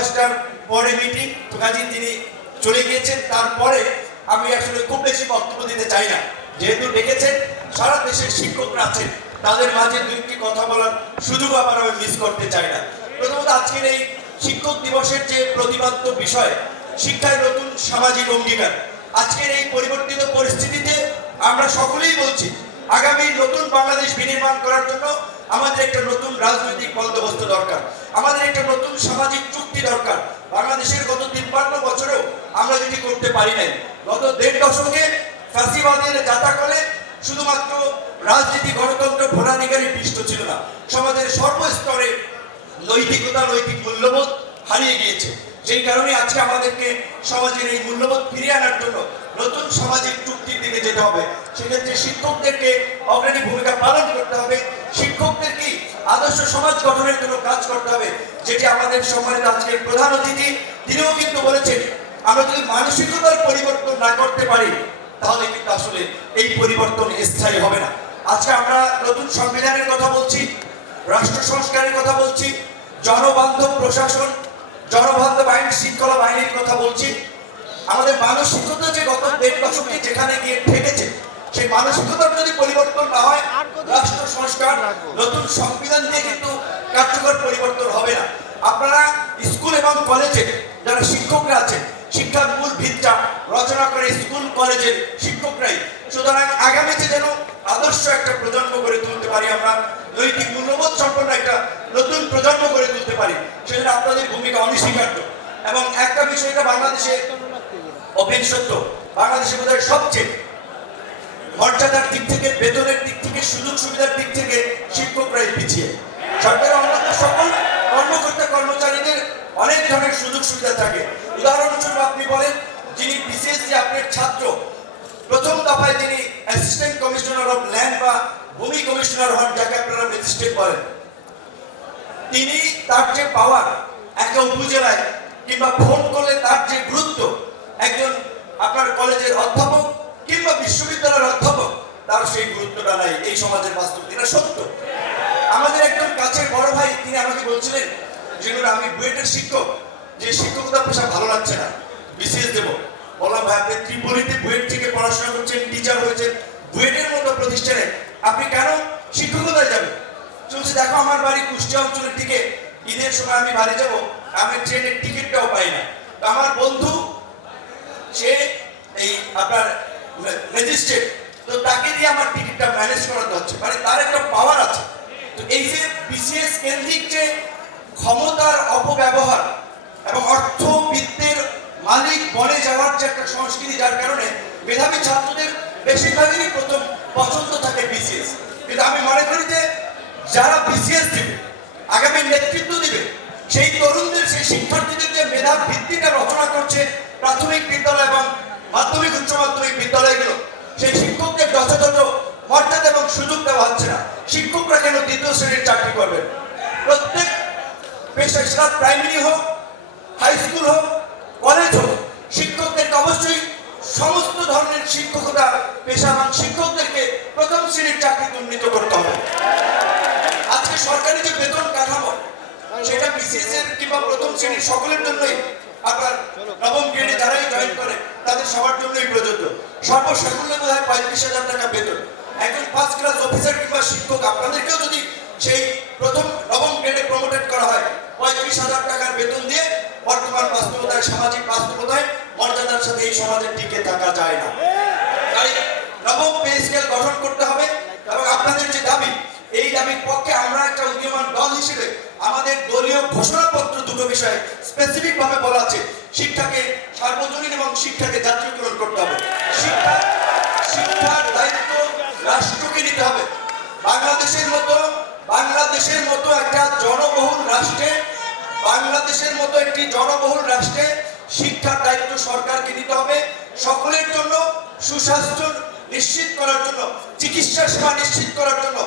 5টার পরে মিটিং, তো কাজে তিনি চলে গিয়েছেন। তারপরে আমি আসলে খুব বেশি বক্তব্য দিতে চাই না, যেহেতু ডেকেছেন, সারা দেশের শিক্ষকরা আছেন, তাদের মাঝে দুইটি কথা বলার সুযোগ আবার আমি মিস করতে চাই না। প্রথমত আজকের এই শিক্ষক দিবসের যে প্রতিপাদ্য বিষয়, শিক্ষায় নতুন সামাজিক অঙ্গীকার, আজকের এই পরিবর্তিত পরিস্থিতিতে আমরা সকলেই বলছি আগামী নতুন বাংলাদেশ বিনির্মাণ করার জন্য আমাদের একটা নতুন রাজনৈতিক বন্দোবস্ত দরকার, আমাদের একটা নতুন সামাজিক চুক্তি দরকার। বাংলাদেশের গত 53 বছরেও আমরা যেটি করতে পারি নাই, গত 1.5 দশকে ফ্যাসিবাদের যাতাকলে শুধুমাত্র রাজনীতি, গণতন্ত্র, ভোটাধিকারী পৃষ্ঠ ছিল না, সমাজের সর্বস্তরে নৈতিকতা, নৈতিক মূল্যবোধ হারিয়ে গিয়েছে। সেই কারণে আজকে আমাদেরকে সমাজের এই মূল্যবোধ ফিরিয়ে আনার জন্য নতুন সামাজিক চুক্তির দিকে যেতে হবে। সেক্ষেত্রে শিক্ষকদেরকে অগ্রণী ভূমিকা পালন করতে হবে, শিক্ষকদেরকে আদর্শ সমাজ গঠনের জন্য কাজ করতে হবে, যেটি আমাদের সম্মানিত আজকের প্রধান অতিথি তিনিও কিন্তু বলেছেন, আমরা যদি মানসিকতার পরিবর্তন না করতে পারি তাহলে কিন্তু আসলে এই পরিবর্তন স্থায়ী হবে না। আজকে আমরা নতুন সংবিধানের কথা বলছি, রাষ্ট্র সংস্কারের কথা বলছি, জনবান্ধব প্রশাসন, জনবান্ধব আইন শৃঙ্খলা বাহিনীর কথা বলছি। আমাদের মানসিকতা যে গত 1.5 দশকে যেখানে গিয়ে ঠেকেছে, সেই মানসিকতার যদি পরিবর্তন না হয়, রাষ্ট্র সংস্কার, নতুন সংবিধান দিয়ে কিন্তু কার্যকর পরিবর্তন হবে না। আপনারা স্কুল এবং কলেজে যারা শিক্ষকরা আছেন, শিক্ষার মূল ভিতটা রচনা করে স্কুল কলেজের শিক্ষকরাই। সুতরাং আগামীতে যেন আদর্শ একটা প্রজন্ম গড়ে তুলতে পারি, আমরা নৈতিক মূল্যবোধ সম্পন্ন একটা নতুন প্রজন্ম গড়ে তুলতে পারি, সেটা আপনাদের ভূমিকা অনস্বীকার্য। এবং একটা বিষয়টা বাংলাদেশে ওপেন সত্য, বাংলাদেশে বোধহয় সবচেয়ে মর্যাদার দিক থেকে, বেতনের দিক থেকে, সুযোগ সুবিধার দিক থেকে শিক্ষকরাই পিছিয়ে। সরকারের অন্যান্য সকল কর্মকর্তা কর্মচারীদের অনেক ধরনের সুযোগ সুবিধা থাকে। উদাহরণস্বরূপ আপনি বলেন, যিনি বিসিএস যে আপনার ছাত্র, প্রথম দফায় যিনি অ্যাসিস্ট্যান্ট কমিশনার অফ ল্যান্ড বা ভূমি কমিশনার হন, যাকে আপনারা ম্যাজিস্ট্রেট বলেন, তিনি তার যে পাওয়ার একটা উপজেলায় কিংবা ফোন করলে তার যে গুরুত্ব, একজন আপনার কলেজের অধ্যাপক কিংবা বিশ্ববিদ্যালয়ের অধ্যাপক তার সেই গুরুত্বটা নাই এই সমাজের বাস্তব, এটা সত্য। আমাদের একজন কাছের বড় ভাই তিনি আমাকে বলছিলেন, যেগুলো আমি বুয়েটের শিক্ষক, যে শিক্ষকতা পেশা ভালো লাগছে না, বিসিএস দেবো। বললাম, ভাই আপনি ত্রিপলিতে বুয়েট থেকে পড়াশোনা করছেন, টিচার হয়েছেন, বুয়েটের মতো প্রতিষ্ঠানে আপনি কেন শিক্ষকতায় যাবেন? চলছে, দেখো আমার বাড়ি কুষ্টিয়া অঞ্চলের দিকে, ঈদের সময় আমি বাড়ি যাব, আমি ট্রেনের টিকিটটাও পাই না। তো আমার বন্ধু সে এই আপনার ম্যাজিস্ট্রেট, তো তাকে দিয়ে আমার টিকিটটা ম্যানেজ করাতে হচ্ছে, মানে তার একটা পাওয়ার আছে। তো এই যে বিসিএস কেন্দ্রিক যে ক্ষমতার অপব্যবহার এবং অর্থবিত্তের মালিক বনে যাওয়ার যে একটা সংস্কৃতি, যার কারণে মেধাবী ছাত্রদের বেশিরভাগেরই প্রথম পছন্দ থাকে বিসিএস। কিন্তু আমি মনে করি যে যারা বিসিএস দিবে, আগামী নেতৃত্ব দিবে, সেই তরুণদের, সেই শিক্ষার্থীদের যে মেধার ভিত্তিটা রচনা করছে প্রাথমিক বিদ্যালয় এবং মাধ্যমিক উচ্চ মাধ্যমিক বিদ্যালয়গুলো, সেই শিক্ষকদের যথাযথ মর্যাদা এবং সুযোগ দেওয়া হচ্ছে না। শিক্ষকরা কেন 2য় শ্রেণীর চাকরি করবেন? প্রত্যেক পেশা, সেটা প্রাইমারি হোক, হাই স্কুল হোক, কলেজ হোক, শিক্ষকদেরকে অবশ্যই সমস্ত ধরনের শিক্ষকতা পেশা এবং শিক্ষকদেরকে 1ম শ্রেণীর চাকরিতে উন্নীত করতে হবে। আজকে সরকারি যে বেতন কাঠামো, সেটা বিসিএস এর কিংবা 1ম শ্রেণীর সকলের জন্যই, আপনার 9ম গ্রেডে যারাই জয়েন করে তাদের সবার জন্যই প্রযোজ্য। সর্বসাকুল্যে বোধহয় 35,000 টাকা বেতন। একজন ফার্স্ট ক্লাস অফিসার কিংবা শিক্ষক, আপনাদেরকেও যদি সেই 9ম গ্রেডে প্রমোটেড করা হয়, 35,000 টাকার বেতন দিয়ে বর্তমান বাস্তবতায়, সামাজিক বাস্তবতায় মর্যাদার সাথে এই সমাজে টিকে থাকা যায় না। তাই 9ম পে স্কেল গঠন করতে হবে। এবং আপনাদের যে দাবি, এই দাবির পক্ষে আমরা একটা উদীয়মান দল হিসেবে আমাদের দলীয় ঘোষণাপত্র 2টো বিষয়ে স্পেসিফিক ভাবে বলা আছে। শিক্ষাকে সার্বজনীন এবং শিক্ষাকে জাতীয়করণ করতে হবে। শিক্ষার দায়িত্ব রাষ্ট্রকে নিতে হবে। বাংলাদেশের মতো একটা জনবহুল রাষ্ট্রে, বাংলাদেশের মতো একটি জনবহুল রাষ্ট্রে শিক্ষার দায়িত্ব সরকারকে নিতে হবে। সকলের জন্য সুস্বাস্থ্য নিশ্চিত করার জন্য, চিকিৎসা সেবা নিশ্চিত করার জন্য,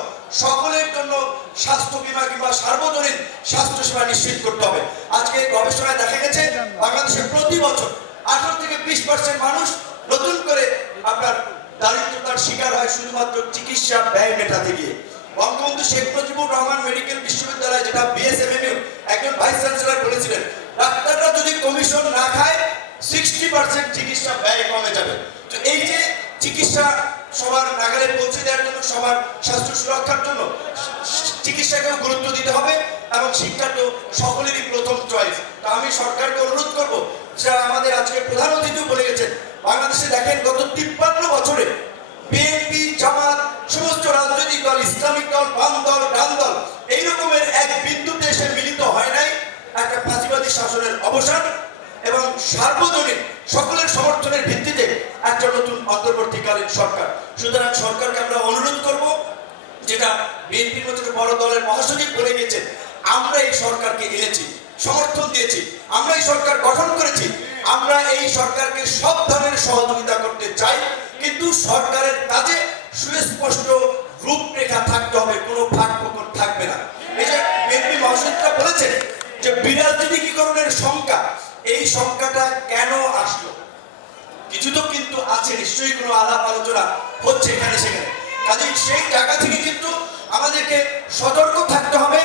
সকলের জন্য স্বাস্থ্য বীমা কিংবা সার্বজনীন স্বাস্থ্য সেবা নিশ্চিত করতে হবে। আজকে গবেষণায় দেখা গেছে বাংলাদেশে প্রতি বছর 18 থেকে 20% মানুষ নতুন করে আপনার দারিদ্রতার শিকার হয় শুধুমাত্র চিকিৎসা ব্যয় মেটাতে গিয়ে। বঙ্গবন্ধু শেখ মুজিবুর রহমান মেডিকেল বিশ্ববিদ্যালয়, যেটা বিএসএমএমইউ, একজন ভাইস চ্যান্সেলর বলেছিলেন, ডাক্তার কমিশন না খায় 60% চিকিৎসা ব্যয় কমে যাবে। তো এই যে চিকিৎসা সবার নাগালে পৌঁছে দেওয়ার জন্য, সবার স্বাস্থ্য সুরক্ষার জন্য চিকিৎসাকেও গুরুত্ব দিতে হবে এবং শিক্ষা তো সকলেরই প্রথম চয়েস। তা আমি সরকারকে অনুরোধ করবো, যা আমাদের আজকে প্রধান অতিথিও বলে গেছেন, বাংলাদেশে দেখেন গত 53 বছরে বিএনপি, জামাত, সমস্ত রাজনৈতিক দল, ইসলামিক দল, বাম দল, ডান দল এই রকমের এক বিন্দুতে এসে মিলিত হয় নাই একটা ফাঁসিবাদী শাসনের অবসান এবং সার্বজনীন সকলের সমর্থনের ভিত্তিতে একটা নতুন অন্তর্বর্তীকালীন সরকার। সুতরাং সরকারকে আমরা অনুরোধ করব, যেটা বিএনপির মতো বড় দলের মহাসচিব বলে গেছেন, আমরা এই সরকারকে এনেছি, সমর্থন দিয়েছি, আমরা এই সরকার গঠন করেছি, আমরা এই সরকারকে সব ধরনের সহযোগিতা করতে চাই, কিন্তু সরকারের কাজে সুস্পষ্ট রূপরেখা থাকতে হবে, কোনো ফাঁক ফোকর থাকবে না। এই যে বিএনপি মহাসচিবরা বলেছেন যে বিরাজনীতিকরণের সংখ্যা, এই সংখ্যাটা কেন আসলো? কিছু তো কিন্তু আছে, নিশ্চয়ই কোনো আলাপ আলোচনা হচ্ছে এখানে সেখানে। কাজে সেই জায়গা থেকে কিন্তু আমাদেরকে সতর্ক থাকতে হবে।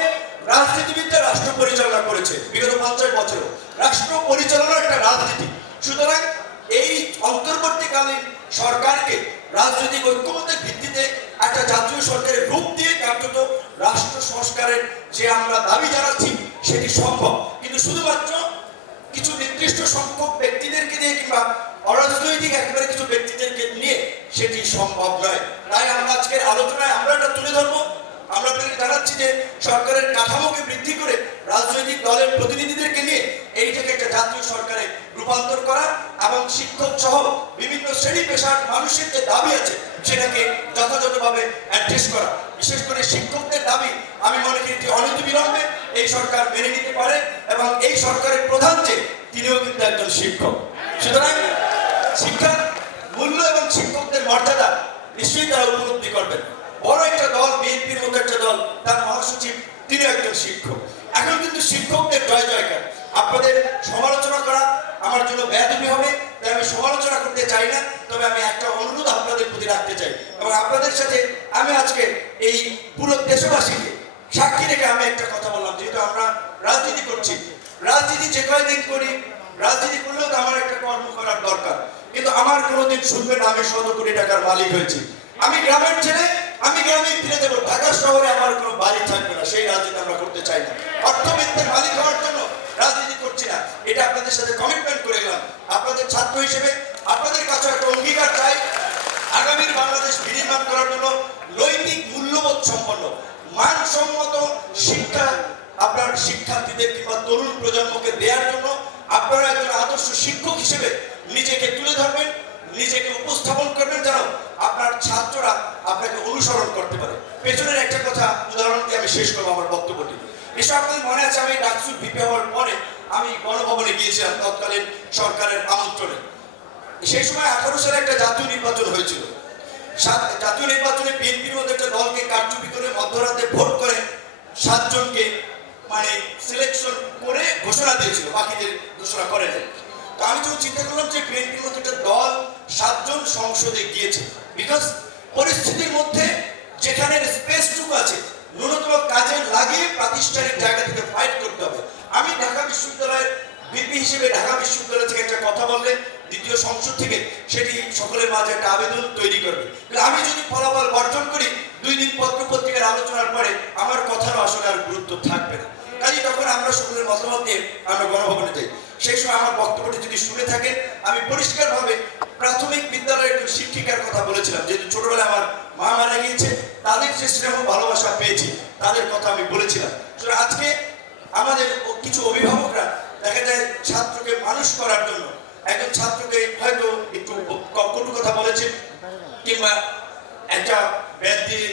রাজনীতিবিদরা রাষ্ট্র পরিচালনা করেছে বিগত 50 বছর, রাষ্ট্র পরিচালনার একটা রাজনীতি। সুতরাং এই অন্তর্বর্তীকালীন সরকারকে রাজনৈতিক ঐক্যমতের ভিত্তিতে একটা জাতীয় সরকারের রূপ দিয়ে কার্যত রাষ্ট্র সংস্কারের যে আমরা দাবি জানাচ্ছি সেটি সম্ভব, কিন্তু শুধুমাত্র কিছু নির্দিষ্ট সংখ্যক ব্যক্তিদেরকে দিয়ে কিংবা অরাজনৈতিক একেবারে কিছু ব্যক্তিদেরকে নিয়ে সেটি সম্ভব নয়। তাই আমরা আজকের আলোচনায় আমরা এটা তুলে ধরবো। আমরা আপনাকে জানাচ্ছি যে সরকারের কাঠামোকে বৃদ্ধি করে রাজনৈতিক দলের প্রতিনিধিদেরকে নিয়ে এইটাকে একটা জাতীয় সরকারে রূপান্তর করা এবং শিক্ষক সহ বিভিন্ন শ্রেণী পেশার মানুষের যে দাবি আছে সেটাকে যথাযথভাবে অ্যাড্রেস করা। বিশেষ করে শিক্ষকদের দাবি আমি মনে করি অনতিবিলম্বে এই সরকার মেনে নিতে পারে এবং এই সরকারের প্রধান যে তিনিও কিন্তু একজন শিক্ষক। সুতরাং শিক্ষার মূল্য এবং শিক্ষকদের মর্যাদা নিশ্চয়ই তারা উপলব্ধি করবেন। বড় একটা দল, বিএনপির মতো একটা দল, তার মহাসচিব তিনি একজন শিক্ষক। এখন কিন্তু শিক্ষকদের জয় জয়কার। আপনাদের সমালোচনা করা আমার জন্য বেয়াদবি হবে, তাই আমি সমালোচনা করতে চাই না। তবে আমি একটা অনুরোধ আপনাদের প্রতি রাখতে চাই এবং আপনাদের সাথে আমি আজকে এই পুরো দেশবাসীকে সাক্ষী রেখে আমি একটা কথা বললাম, যেহেতু আমরা রাজনীতি করছি, রাজনীতি যে কয়দিন করি, রাজনীতি করলেও তো আমার একটা কর্ম করার দরকার, কিন্তু আমার কোনোদিন শুনবেন আমি 100 কোটি টাকার মালিক হয়েছি। আমি গ্রামের ছেলে, আমি গ্রামে ফিরে দেবো, ঢাকা শহরে আমার কোনো বাড়ি থাকবে না, সেই রাজনীতি আমরা করতে চাই না। অর্থবিত্তের মালিক হওয়ার জন্য রাজনীতি করছি না, এটা আপনাদের সাথে কমিটমেন্ট করে গেলাম। আপনাদের ছাত্র হিসেবে আপনাদের কাছে একটা অঙ্গীকার চাই, আগামীর বাংলাদেশ বিনির্মাণ করার জন্য নৈতিক মূল্যবোধ সম্পন্ন মানসম্মত শিক্ষা আপনার শিক্ষার্থীদের কিংবা তরুণ প্রজন্মকে দেওয়ার জন্য আপনারা একজন আদর্শ শিক্ষক হিসেবে নিজেকে তুলে ধরবেন, নিজেকে উপস্থাপন করবেন, যেন আপনার ছাত্ররা আপনাকে অনুসরণ করতে পারে। পেছনের একটা কথা উদাহরণ দিয়ে আমি শেষ করবো আমার বক্তব্যটি। এসব আপনাদের মনে আছে, আমি ডাকসুর ভিপি হওয়ার পরে আমি গণভবনে গিয়েছিলাম তৎকালীন সরকারের আমন্ত্রণে। সেই সময় 18 সালে একটা জাতীয় নির্বাচন হয়েছিল। জাতীয় নির্বাচনে বিএনপির মধ্যে একটা দলকে কারচুপি করে মধ্যরাতে ভোট করে 7 জনকে মানে সিলেকশন করে ঘোষণা দিয়েছিল, বাকিদের ঘোষণা করে নাই। তো আমি যখন চিন্তা করলাম যে বিএনপির মধ্যে একটা দল 7 জন সংসদে গিয়েছে, বিকজ পরিস্থিতির মধ্যে যেখানে স্পেসটুকু আছে ন্যূনতম কাজে লাগিয়ে প্রাতিষ্ঠানিক জায়গা থেকে ফাইট করতে হবে। আমি ঢাকা বিশ্ববিদ্যালয়ের ভিপি হিসেবে ঢাকা বিশ্ববিদ্যালয় থেকে একটা কথা বললে দ্বিতীয় সংসদ থেকে সেটি সকলের মাঝে একটা আবেদন তৈরি করবে। আমি যদি ফলাফল বর্জন করি 2 দিন পত্র পত্রিকার আলোচনার পরে আমার কথারও আসলে আর গুরুত্ব থাকবে না। কাজে তখন আমরা সকলের মতামত দিয়ে আমরা গণভবনে যাই। সেই সময় আমার বক্তব্যটি যদি শুনে থাকেন, আমি পরিষ্কারভাবে প্রাথমিক বিদ্যালয়ের একজন শিক্ষিকার কথা বলেছিলাম, যেহেতু ছোটবেলায় আমার মা মারা গিয়েছে, তাদের যে স্নেহ ভালোবাসা পেয়েছি তাদের কথা আমি বলেছিলাম। আজকে আমাদের কিছু অভিভাবকরা দেখা যায় ছাত্রকে মানুষ করার জন্য একজন ছাত্রকে হয়তো একটু কটু কথা বলেছেন কিংবা একটা ব্যাধ দিয়ে